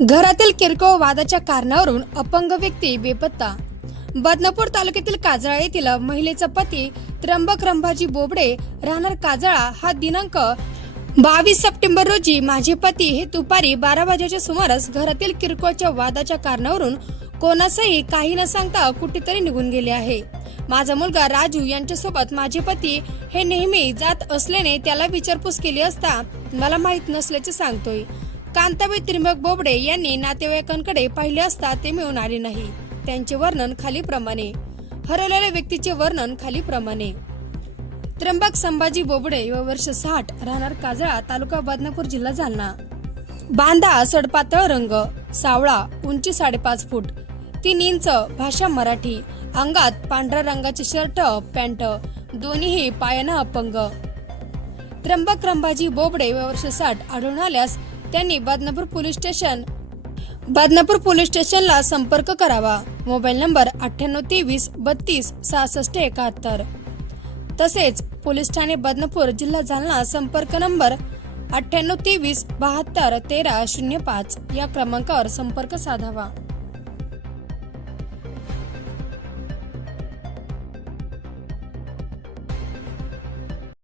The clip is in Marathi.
घरातील किरकोळ वादाच्या कारणावरून अपंग व्यक्ती बेपत्ता. बदनापूर तालुक्यातील काजळा येथील महिलेचा पती त्र्यंबक रंभाजी बोबडे राहणार काजळा. हा दिनांक बावीस सप्टेंबर रोजी माझे पती हे दुपारी बारा वाजेच्या सुमारास घरातील किरकोळच्या वादाच्या कारणावरून कोणासही काही न सांगता कुठेतरी निघून गेले आहे. माझा मुलगा राजू यांच्यासोबत माझे पती हे नेहमी जात असल्याने त्याला विचारपूस केली असता मला माहीत नसल्याचे सांगतोय. कांताबाई त्रिंबक बोबडे यांनी नातेवाईकांकडे पाहिले असता ते मिळून आले नाही. त्यांचे वर्णन खालीप्रमाणे. हरवलेल्या व्यक्तीचे वर्णन खालीप्रमाणे. त्र्यंबक संभाजी बोबडे व वर्ष साठ राहणार काजळा तालुका बदनापूर जिल्हा जालना. बांधा सडपातळ रंग सावळा उंची साडेपाच फूट. तीन इंच भाषा मराठी. अंगात पांढऱ्या रंगाचे शर्ट पॅन्ट. दोन्हीही पायाना अपंग. त्र्यंबक रंभाजी बोबडे व वर्ष साठ आढळून आल्यास त्यांनी Badnapur police station Badnapur police स्टेशनला संपर्क करावा. मोबाईल नंबर अठ्ठ्याण्णव तेवीस बत्तीस सहासष्ट एकाहत्तर. तसेच पोलीस ठाणे बदनापूर जिल्हा जालना संपर्क नंबर अठ्ठ्याण्णव तेवीस बहात्तर तेरा शून्य पाच या क्रमांकावर संपर्क साधावा.